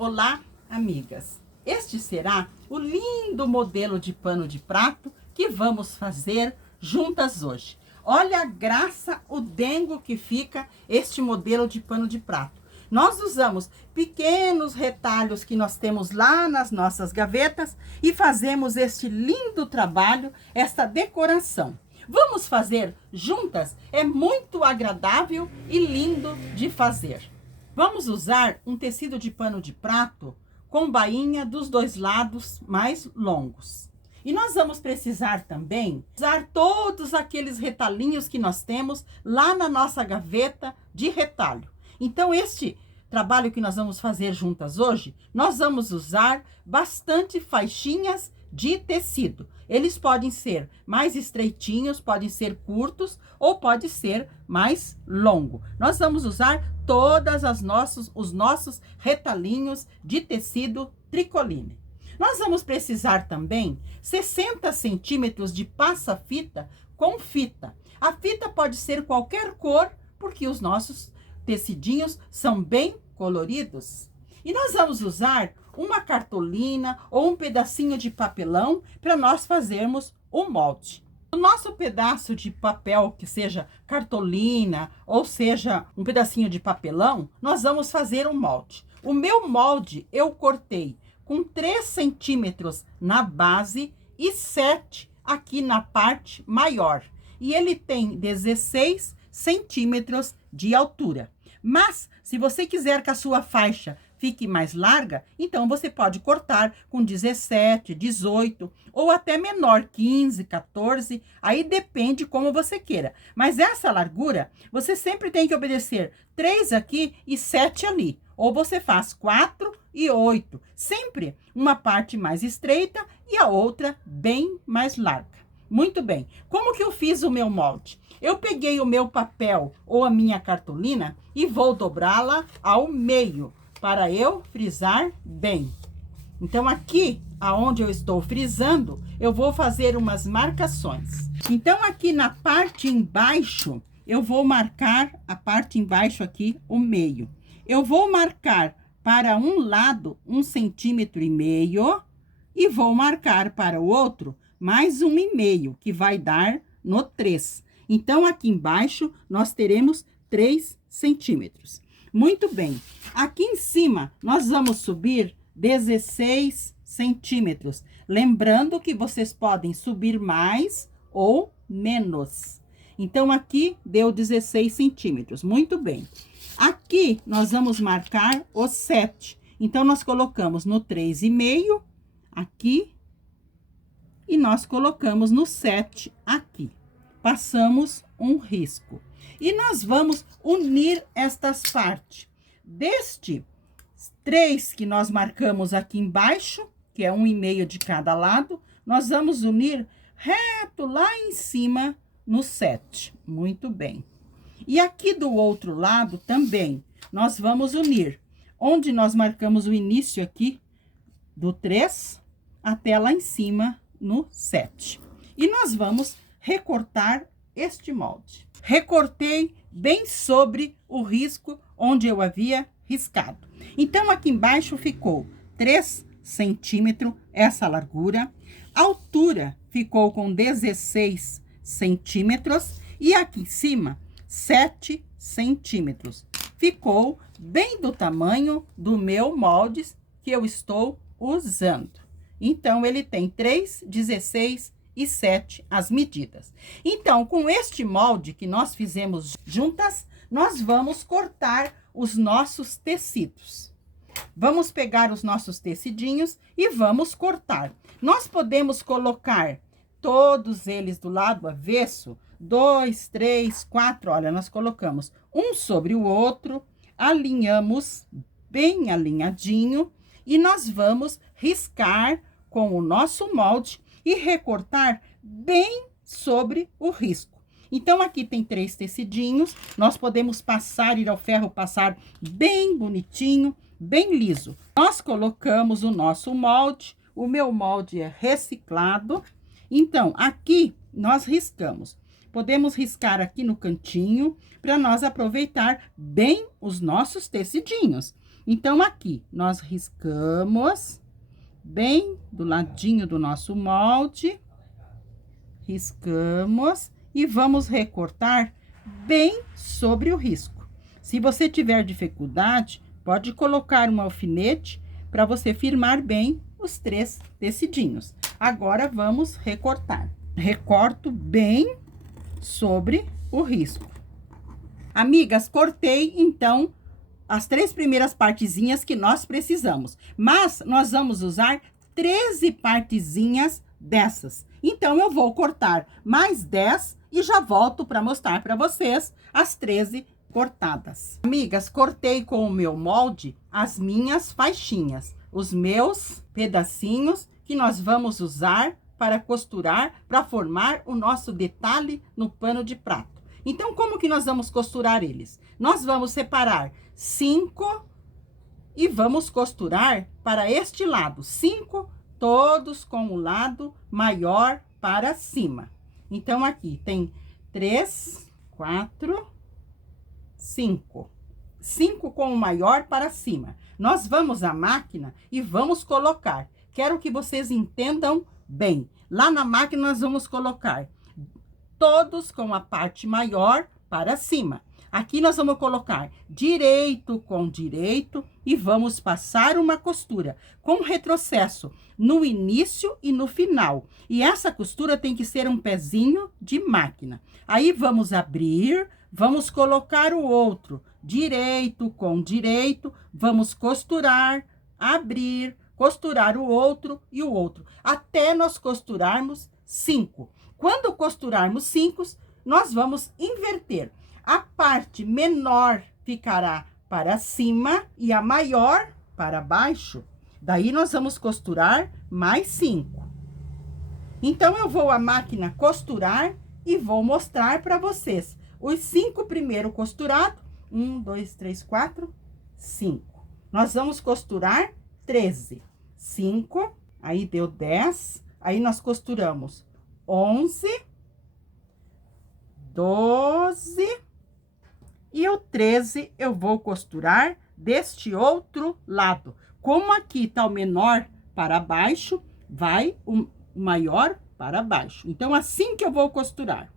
Olá, amigas! Este será o lindo modelo de pano de prato que vamos fazer juntas hoje. Olha a graça, o dengo que fica este modelo de pano de prato. Nós usamos pequenos retalhos que nós temos lá nas nossas gavetas e fazemos este lindo trabalho, esta decoração. Vamos fazer juntas? É muito agradável e lindo de fazer. Vamos usar um tecido de pano de prato com bainha dos dois lados mais longos. E nós vamos precisar também usar todos aqueles retalhinhos que nós temos lá na nossa gaveta de retalho. Então, este trabalho que nós vamos fazer juntas hoje, nós vamos usar bastante faixinhas de tecido. Eles podem ser mais estreitinhos, podem ser curtos ou pode ser mais longo. Nós vamos usar todas os nossos retalhinhos de tecido tricoline. Nós vamos precisar também 60 centímetros de passa-fita com fita. A fita pode ser qualquer cor, porque os nossos tecidinhos são bem coloridos. E nós vamos usar uma cartolina ou um pedacinho de papelão para nós fazermos o molde. O nosso pedaço de papel, que seja cartolina ou seja um pedacinho de papelão, nós vamos fazer um molde. O meu molde eu cortei com 3 centímetros na base e 7 aqui na parte maior. E ele tem 16 centímetros de altura. Mas, se você quiser que a sua faixa fique mais larga, então você pode cortar com 17, 18 ou até menor, 15, 14, aí depende como você queira. Mas essa largura, você sempre tem que obedecer 3 aqui e 7 ali. Ou você faz 4 e 8, sempre uma parte mais estreita e a outra bem mais larga. Muito bem, como que eu fiz o meu molde? Eu peguei o meu papel ou a minha cartolina e vou dobrá-la ao meio, para eu frisar bem. Então, aqui, aonde eu estou frisando, eu vou fazer umas marcações. Então, aqui na parte embaixo, eu vou marcar a parte embaixo aqui, o meio. Eu vou marcar para um lado 1,5 centímetro e vou marcar para o outro mais 1,5, que vai dar no 3. Então, aqui embaixo, nós teremos 3 centímetros. Muito bem. Aqui em cima, nós vamos subir 16 centímetros. Lembrando que vocês podem subir mais ou menos. Então, aqui deu 16 centímetros. Muito bem. Aqui, nós vamos marcar os 7. Então, nós colocamos no 3,5 aqui. E nós colocamos no 7 aqui. Passamos um risco. E nós vamos unir estas partes. Deste 3 que nós marcamos aqui embaixo, que é 1,5 de cada lado, nós vamos unir reto lá em cima no 7. Muito bem. E aqui do outro lado também, nós vamos unir. Onde nós marcamos o início aqui do 3 até lá em cima no 7. E nós vamos recortar este molde. Recortei bem sobre o risco onde eu havia riscado. Então, aqui embaixo ficou 3 centímetros essa largura. A altura ficou com 16 centímetros. E aqui em cima, 7 centímetros. Ficou bem do tamanho do meu molde que eu estou usando. Então, ele tem 3, 16 e 7 as medidas. Então, com este molde que nós fizemos juntas, nós vamos cortar os nossos tecidos. Vamos pegar os nossos tecidinhos e vamos cortar. Nós podemos colocar todos eles do lado avesso, 2, 3, 4, olha, nós colocamos um sobre o outro, alinhamos bem alinhadinho e nós vamos riscar com o nosso molde e recortar bem sobre o risco. Então, aqui tem 3 tecidinhos, nós podemos passar, ir ao ferro, passar bem bonitinho, bem liso. Nós colocamos o nosso molde, o meu molde é reciclado. Então, aqui nós riscamos. Podemos riscar aqui no cantinho, para nós aproveitar bem os nossos tecidinhos. Então, aqui, nós riscamos bem do ladinho do nosso molde. Riscamos e vamos recortar bem sobre o risco. Se você tiver dificuldade, pode colocar um alfinete para você firmar bem os 3 tecidinhos. Agora, vamos recortar. Recorto bem sobre o risco. Amigas, cortei, então, as 3 primeiras partezinhas que nós precisamos. Mas, nós vamos usar 13 partezinhas dessas. Então, eu vou cortar mais 10 e já volto para mostrar para vocês as 13 cortadas. Amigas, cortei com o meu molde as minhas faixinhas, os meus pedacinhos que nós vamos usar para costurar, para formar o nosso detalhe no pano de prato. Então, como que nós vamos costurar eles? Nós vamos separar 5 e vamos costurar para este lado. 5, todos com o lado maior para cima. Então, aqui tem 3, 4, 5. 5 com o maior para cima. Nós vamos à máquina e vamos colocar. Quero que vocês entendam bem. Lá na máquina, nós vamos colocar todos com a parte maior para cima. Aqui nós vamos colocar direito com direito e vamos passar uma costura com retrocesso no início e no final. E essa costura tem que ser um pezinho de máquina. Aí vamos abrir, vamos colocar o outro direito com direito, vamos costurar, abrir, costurar o outro e o outro, até nós costurarmos 5. Quando costurarmos 5, nós vamos inverter. A parte menor ficará para cima e a maior para baixo. Daí, nós vamos costurar mais 5. Então, eu vou à máquina costurar e vou mostrar para vocês os 5 primeiro costurados. 1, 2, 3, 4, 5. Nós vamos costurar 13. 5, aí deu 10. Aí, nós costuramos 11, 12... E o 13 eu vou costurar deste outro lado. Como aqui tá o menor para baixo, vai o maior para baixo. Então, assim que eu vou costurar.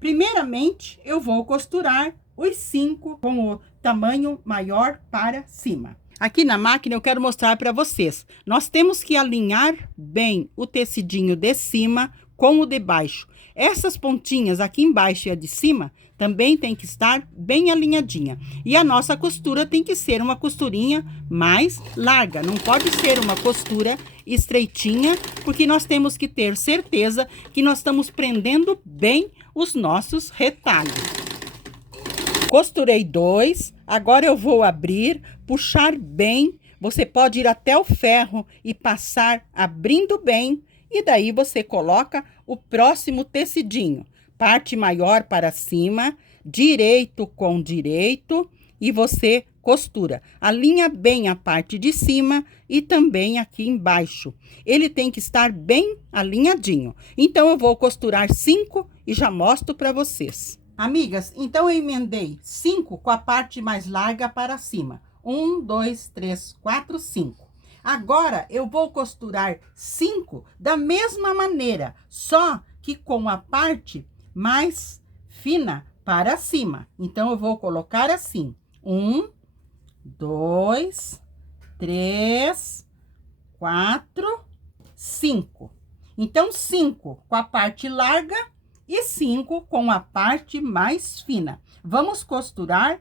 Primeiramente, eu vou costurar os 5 com o tamanho maior para cima. Aqui na máquina eu quero mostrar para vocês. Nós temos que alinhar bem o tecidinho de cima com o de baixo. Essas pontinhas aqui embaixo e a de cima também tem que estar bem alinhadinha. E a nossa costura tem que ser uma costurinha mais larga. Não pode ser uma costura estreitinha, porque nós temos que ter certeza que nós estamos prendendo bem os nossos retalhos. Costurei 2, agora eu vou abrir, puxar bem. Você pode ir até o ferro e passar abrindo bem. E daí, você coloca o próximo tecidinho. Parte maior para cima, direito com direito, e você costura. Alinha bem a parte de cima e também aqui embaixo. Ele tem que estar bem alinhadinho. Então, eu vou costurar 5 e já mostro para vocês. Amigas, então eu emendei 5 com a parte mais larga para cima. 1, 2, 3, 4, 5. Agora, eu vou costurar 5 da mesma maneira, só que com a parte mais fina para cima. Então, eu vou colocar assim: 1, 2, 3, 4, 5. Então, 5 com a parte larga e 5 com a parte mais fina. Vamos costurar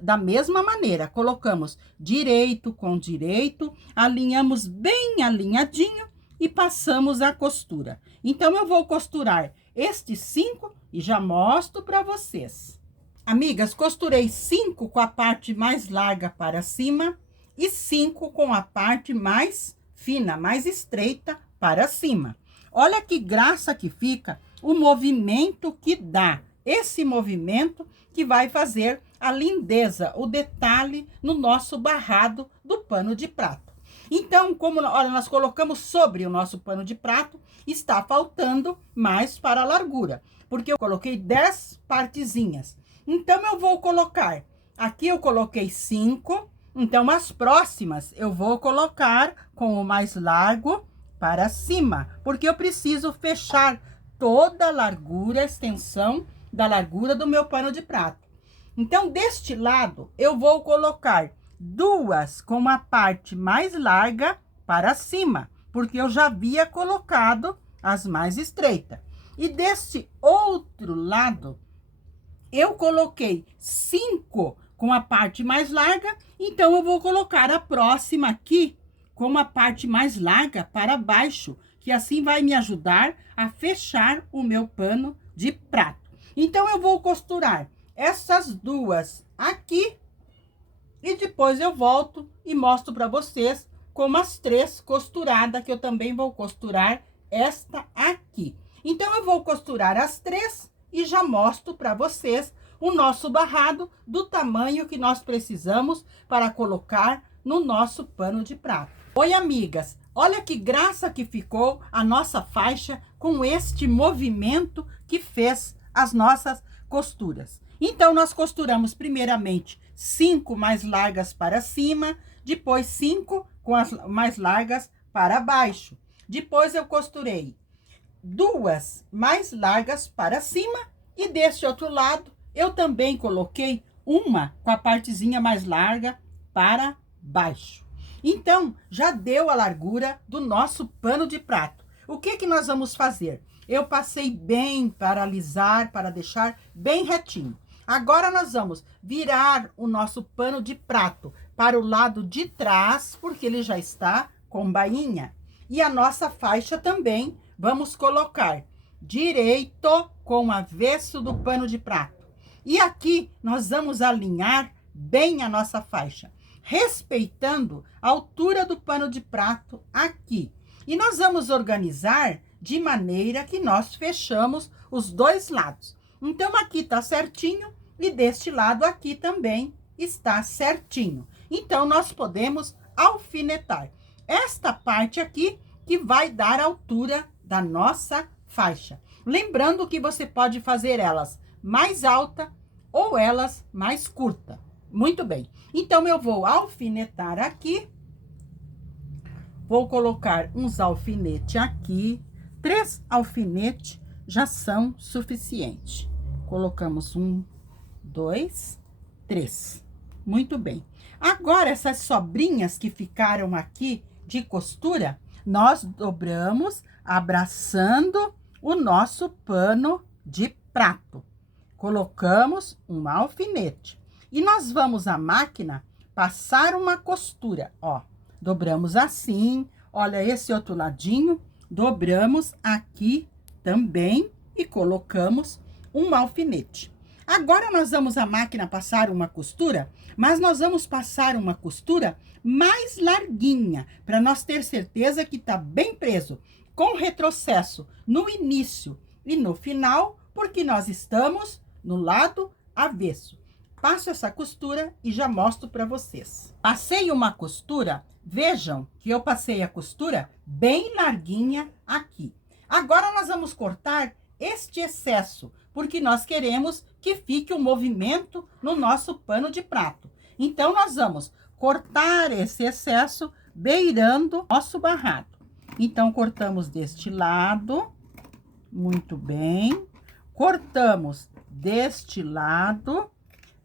da mesma maneira. Colocamos direito com direito, alinhamos bem alinhadinho e passamos a costura. Então, eu vou costurar estes 5 e já mostro para vocês. Amigas, costurei 5 com a parte mais larga para cima e 5 com a parte mais fina, mais estreita para cima. Olha que graça que fica o movimento que dá. Esse movimento que vai fazer a lindeza, o detalhe no nosso barrado do pano de prato. Então, como olha, nós colocamos sobre o nosso pano de prato, está faltando mais para a largura, porque eu coloquei 10 partezinhas. Então, eu vou colocar, aqui eu coloquei 5, Então, as próximas eu vou colocar com o mais largo para cima, porque eu preciso fechar toda a largura, a extensão da largura do meu pano de prato. Então, deste lado, eu vou colocar duas com a parte mais larga para cima, porque eu já havia colocado as mais estreitas. E deste outro lado, eu coloquei 5 com a parte mais larga, então eu vou colocar a próxima aqui com a parte mais larga para baixo, que assim vai me ajudar a fechar o meu pano de prato. Então, eu vou costurar essas duas aqui e depois eu volto e mostro para vocês como as 3 costuradas, que eu também vou costurar esta aqui. Então, eu vou costurar as 3 e já mostro para vocês o nosso barrado do tamanho que nós precisamos para colocar no nosso pano de prato. Oi, amigas! Olha que graça que ficou a nossa faixa com este movimento que fez as nossas costuras. Então, nós costuramos primeiramente 5 mais largas para cima, depois 5 com as mais largas para baixo. Depois, eu costurei 2 mais largas para cima e deste outro lado, eu também coloquei uma com a partezinha mais larga para baixo. Então, já deu a largura do nosso pano de prato. O que que nós vamos fazer? Eu passei bem para alisar, para deixar bem retinho. Agora, nós vamos virar o nosso pano de prato para o lado de trás, porque ele já está com bainha. E a nossa faixa também, vamos colocar direito com o avesso do pano de prato. E aqui, nós vamos alinhar bem a nossa faixa, respeitando a altura do pano de prato aqui. E nós vamos organizar de maneira que nós fechamos os 2 lados. Então, aqui tá certinho e deste lado aqui também está certinho. Então, nós podemos alfinetar esta parte aqui que vai dar a altura da nossa faixa. Lembrando que você pode fazer elas mais alta ou elas mais curta. Muito bem. Então, eu vou alfinetar aqui. Vou colocar uns alfinetes aqui. 3 alfinetes já são suficientes. Colocamos 1, 2, 3. Muito bem. Agora, essas sobrinhas que ficaram aqui de costura, nós dobramos, abraçando o nosso pano de prato. Colocamos um alfinete. E nós vamos à máquina passar uma costura, ó. Dobramos assim, olha esse outro ladinho, dobramos aqui também e colocamos um alfinete. Agora, nós vamos à máquina passar uma costura, mas nós vamos passar uma costura mais larguinha, para nós ter certeza que tá bem preso, com retrocesso no início e no final, porque nós estamos no lado avesso. Passo essa costura e já mostro para vocês. Passei uma costura, vejam que eu passei a costura bem larguinha aqui. Agora, nós vamos cortar este excesso, porque nós queremos que fique um movimento no nosso pano de prato. Então, nós vamos cortar esse excesso beirando nosso barrado. Então, cortamos deste lado, muito bem. Cortamos deste lado.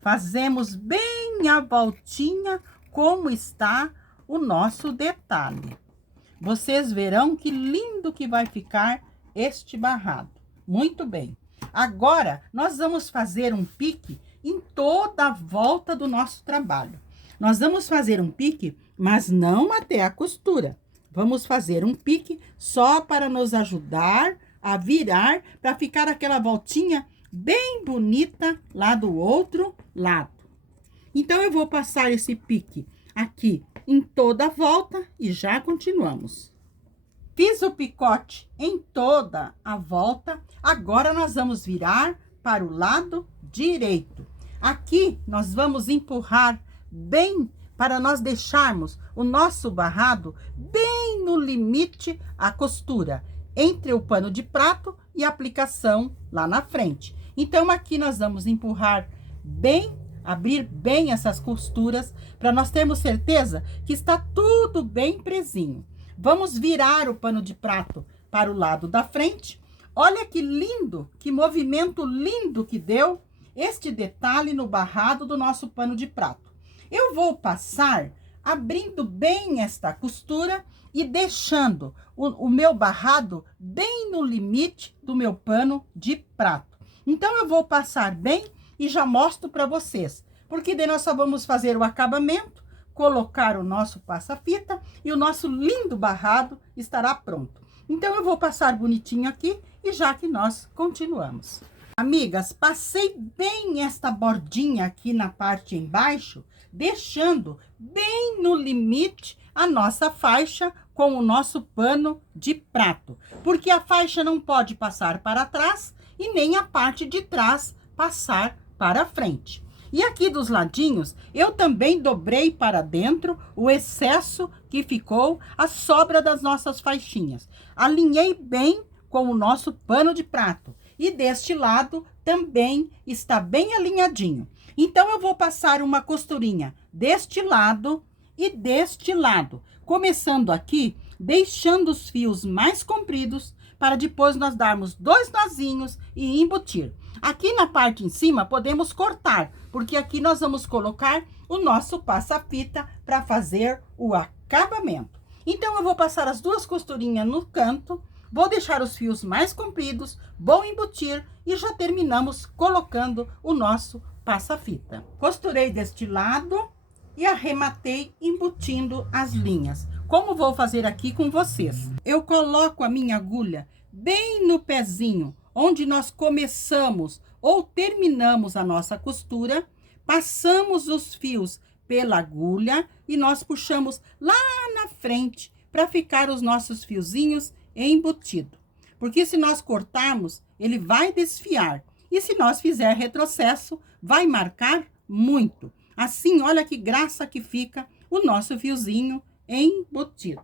Fazemos bem a voltinha como está o nosso detalhe. Vocês verão que lindo que vai ficar este barrado. Muito bem. Agora, nós vamos fazer um pique em toda a volta do nosso trabalho. Nós vamos fazer um pique, mas não até a costura. Vamos fazer um pique só para nos ajudar a virar, para ficar aquela voltinha bem bonita lá do outro lado. Então, eu vou passar esse pique aqui em toda a volta e já continuamos. Fiz o picote em toda a volta, agora nós vamos virar para o lado direito. Aqui, nós vamos empurrar bem para nós deixarmos o nosso barrado bem no limite a costura, entre o pano de prato e a aplicação lá na frente. Então, aqui nós vamos empurrar bem abrir bem essas costuras para nós termos certeza que está tudo bem presinho. Vamos virar o pano de prato para o lado da frente. Olha que lindo, que movimento lindo que deu este detalhe no barrado do nosso pano de prato. Eu vou passar abrindo bem esta costura e deixando o meu barrado bem no limite do meu pano de prato. Então, eu vou passar bem e já mostro para vocês, porque daí nós só vamos fazer o acabamento, colocar o nosso passa-fita e o nosso lindo barrado estará pronto. Então, eu vou passar bonitinho aqui e já que nós continuamos. Amigas, passei bem esta bordinha aqui na parte embaixo, deixando bem no limite a nossa faixa com o nosso pano de prato, porque a faixa não pode passar para trás e nem a parte de trás passar para frente. E aqui dos ladinhos, eu também dobrei para dentro o excesso que ficou, a sobra das nossas faixinhas. Alinhei bem com o nosso pano de prato. E deste lado também está bem alinhadinho. Então, eu vou passar uma costurinha deste lado e deste lado. Começando aqui, deixando os fios mais compridos, para depois nós darmos 2 nozinhos e embutir. Aqui na parte em cima, podemos cortar, porque aqui nós vamos colocar o nosso passa-fita para fazer o acabamento. Então, eu vou passar as 2 costurinhas no canto, vou deixar os fios mais compridos, vou embutir e já terminamos colocando o nosso passa-fita. Costurei deste lado e arrematei embutindo as linhas. Como vou fazer aqui com vocês? Eu coloco a minha agulha bem no pezinho, onde nós começamos ou terminamos a nossa costura, passamos os fios pela agulha e nós puxamos lá na frente para ficar os nossos fiozinhos embutido. Porque se nós cortarmos, ele vai desfiar. E se nós fizer retrocesso, vai marcar muito. Assim, olha que graça que fica o nosso fiozinho embutido.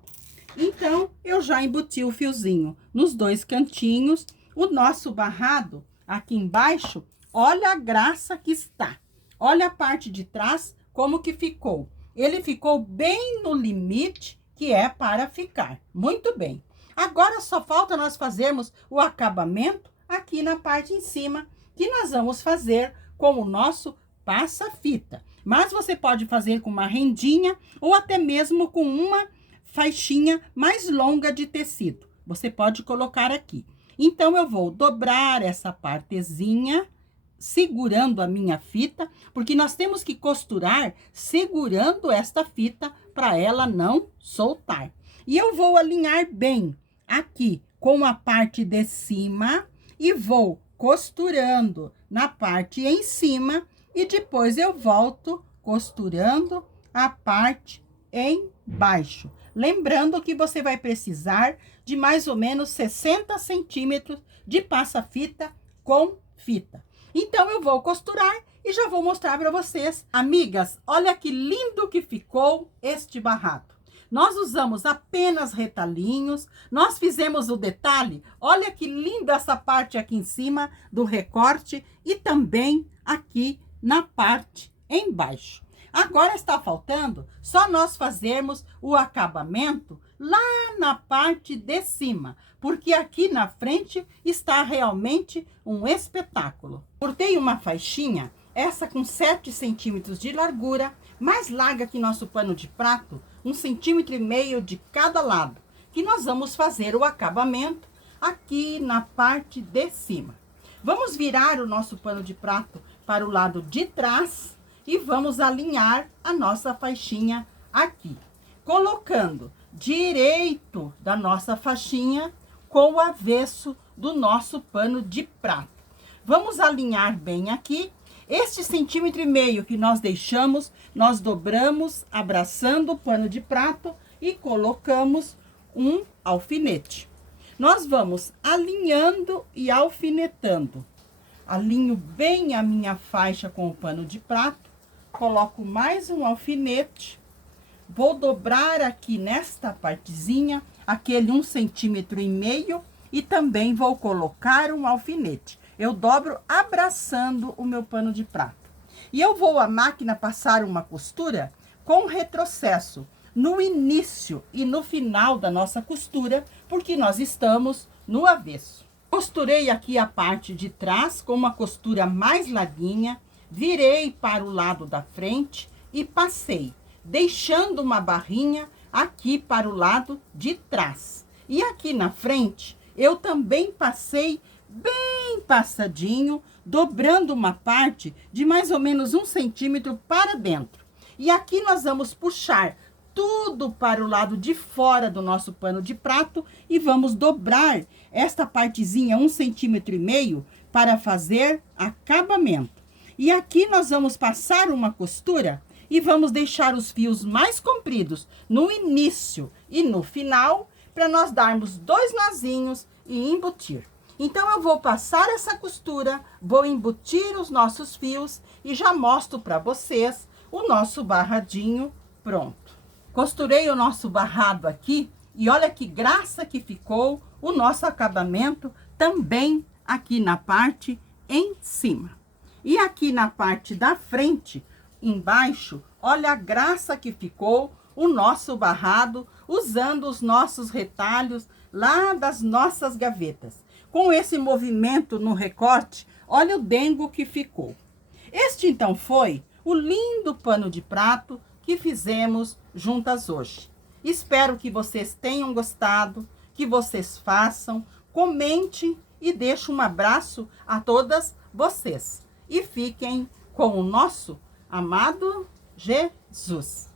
Então, eu já embuti o fiozinho nos 2 cantinhos. O nosso barrado aqui embaixo, olha a graça que está. Olha a parte de trás, como que ficou. Ele ficou bem no limite que é para ficar. Muito bem. Agora, só falta nós fazermos o acabamento aqui na parte em cima, que nós vamos fazer com o nosso passa-fita. Mas você pode fazer com uma rendinha ou até mesmo com uma faixinha mais longa de tecido. Você pode colocar aqui. Então, eu vou dobrar essa partezinha, segurando a minha fita, porque nós temos que costurar segurando esta fita para ela não soltar. E eu vou alinhar bem aqui com a parte de cima e vou costurando na parte em cima e depois eu volto costurando a parte embaixo. Lembrando que você vai precisar de mais ou menos 60 centímetros de passa-fita com fita. Então, eu vou costurar e já vou mostrar para vocês. Amigas, olha que lindo que ficou este barrado. Nós usamos apenas retalhinhos, nós fizemos o detalhe, olha que linda essa parte aqui em cima do recorte e também aqui na parte embaixo. Agora está faltando só nós fazermos o acabamento lá na parte de cima, porque aqui na frente está realmente um espetáculo. Cortei uma faixinha, essa com 7 centímetros de largura, mais larga que nosso pano de prato, 1,5 centímetros de cada lado, que nós vamos fazer o acabamento aqui na parte de cima. Vamos virar o nosso pano de prato para o lado de trás e vamos alinhar a nossa faixinha aqui, colocando direito da nossa faixinha com o avesso do nosso pano de prato. Vamos alinhar bem aqui. Este 1,5 centímetros que nós deixamos, nós dobramos, abraçando o pano de prato e colocamos um alfinete. Nós vamos alinhando e alfinetando. Alinho bem a minha faixa com o pano de prato, coloco mais um alfinete, vou dobrar aqui nesta partezinha, aquele 1,5 centímetros e também vou colocar um alfinete. Eu dobro abraçando o meu pano de prato. E eu vou à máquina passar uma costura com retrocesso no início e no final da nossa costura, porque nós estamos no avesso. Costurei aqui a parte de trás com uma costura mais larguinha, virei para o lado da frente e passei, deixando uma barrinha aqui para o lado de trás. E aqui na frente, eu também passei bem passadinho, dobrando uma parte de mais ou menos 1 centímetro para dentro. E aqui nós vamos puxar tudo para o lado de fora do nosso pano de prato e vamos dobrar esta partezinha 1,5 centímetros para fazer acabamento. E aqui nós vamos passar uma costura e vamos deixar os fios mais compridos no início e no final, para nós darmos 2 nozinhos e embutir. Então, eu vou passar essa costura, vou embutir os nossos fios e já mostro para vocês o nosso barradinho pronto. Costurei o nosso barrado aqui e olha que graça que ficou o nosso acabamento também aqui na parte em cima. E aqui na parte da frente, embaixo, olha a graça que ficou o nosso barrado, usando os nossos retalhos lá das nossas gavetas. Com esse movimento no recorte, olha o dengo que ficou. Este, então, foi o lindo pano de prato que fizemos juntas hoje. Espero que vocês tenham gostado, que vocês façam, comentem e deixo um abraço a todas vocês. E fiquem com o nosso amado Jesus.